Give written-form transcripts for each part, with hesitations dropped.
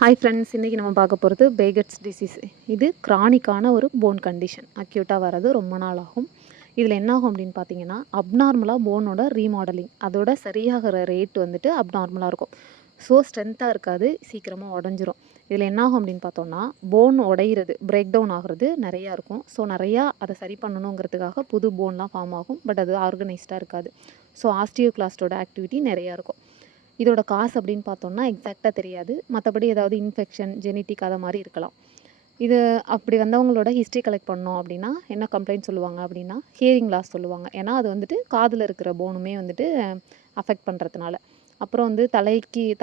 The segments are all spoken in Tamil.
ஹாய் ஃப்ரெண்ட்ஸ், இன்றைக்கி நம்ம பார்க்க போகிறது பேகட்ஸ் டிசீஸ். இது கிரானிக்கான ஒரு போன் கண்டிஷன். அக்யூட்டாக வர்றது ரொம்ப நாள் ஆகும். இதில் என்ன ஆகும் அப்படின்னு பார்த்தீங்கன்னா, அப்நார்மலாக போனோட ரீமாடலிங் அதோட சரியாகிற ரேட் வந்துட்டு அப்நார்மலாக இருக்கும். ஸோ ஸ்ட்ரென்த்தாக இருக்காது, சீக்கிரமாக உடஞ்சிரும். இதில் என்ன ஆகும் அப்படின்னு பார்த்தோம்னா, போன் உடையிறது, பிரேக் டவுன் ஆகிறது நிறையா இருக்கும். ஸோ நிறையா அதை சரி பண்ணணுங்கிறதுக்காக புது போன்லாம் ஃபார்ம் ஆகும். பட் அது ஆர்கனைஸ்டாக இருக்காது. ஸோ ஆஸ்டியோகிளாஸ்டோட ஆக்டிவிட்டி நிறையா இருக்கும். இதோட காசு அப்படின்னு பார்த்தோம்னா எக்ஸாக்டாக தெரியாது. மற்றபடி ஏதாவது இன்ஃபெக்ஷன், ஜெனட்டிக் அதை மாதிரி இருக்கலாம். இது அப்படி வந்தவங்களோட ஹிஸ்ட்ரி கலெக்ட் பண்ணோம் அப்படின்னா என்ன கம்ப்ளைண்ட் சொல்லுவாங்க அப்படின்னா, ஹியரிங் லாஸ் சொல்லுவாங்க. ஏன்னா அது வந்துட்டு காதில் இருக்கிற போனுமே வந்துட்டு அஃபெக்ட் பண்ணுறதுனால. அப்புறம் வந்து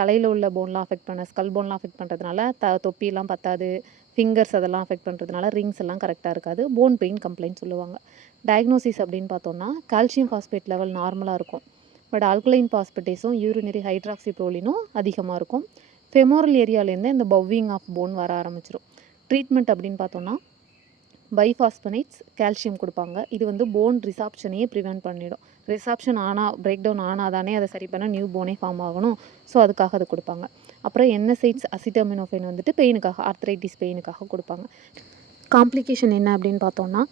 தலையில் உள்ள போன்லாம் அஃபெக்ட் பண்ண, ஸ்கல் போன்லாம் அஃபெக்ட் பண்ணுறதுனால தொப்பிலாம் பத்தாது, ஃபிங்கர்ஸ் அதெல்லாம் அஃபெக்ட் பண்ணுறதுனால ரிங்ஸ் எல்லாம் கரெக்டாக இருக்காது. போன் பெயின் கம்ப்ளைண்ட் சொல்லுவாங்க. டயக்னோசிஸ் அப்படின்னு பார்த்தோம்னா, கால்சியம் ஃபாஸ்பேட் லெவல் நார்மலாக இருக்கும். பட் ஆல்கலைன் பாஸ்பேட்டேஸும் யூரினரி ஹைட்ராக்சிப்ரோலினும் அதிகமாக இருக்கும். ஃபெமோரல் ஏரியாவிலேருந்து இந்த பவ்விங் ஆஃப் போன் வர ஆரம்பிச்சிடும். ட்ரீட்மெண்ட் அப்படின்னு பார்த்தோன்னா, பைஃபாஸ்பனேட்ஸ், கால்சியம் கொடுப்பாங்க. இது வந்து போன் ரிசாப்ஷனையே ப்ரிவெண்ட் பண்ணிடும். ரிசாப்ஷன் பிரேக் டவுன் ஆனால் தானே அதை சரி பண்ண நியூ போனே ஃபார்ம் ஆகணும். ஸோ அதுக்காக அதை கொடுப்பாங்க. அப்புறம் என்எஸ்ஐட்ஸ், அசிட்டமினோஃபென் வந்துட்டு பெயினுக்காக, ஆர்த்ரைட்டிஸ் பெயினுக்காக கொடுப்பாங்க. காம்ப்ளிகேஷன் என்ன அப்படின்னு பார்த்தோன்னா,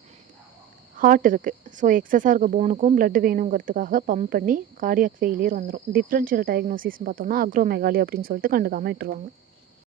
ஹார்ட் இருக்குது. ஸோ எக்ஸஸாக இருக்க போனுக்கும் பிளட் வேணுங்கிறதுக்காக பம்ப் பண்ணி கார்டியாக் ஃபெயிலியர் வந்துடும். டிஃப்ரென்ஷியல் டயக்னோசிஸ்னு பார்த்தோம்னா அக்ரோமெகாலி அப்படின்னு சொல்லிட்டு கண்டுக்காமல் விட்டுருவாங்க.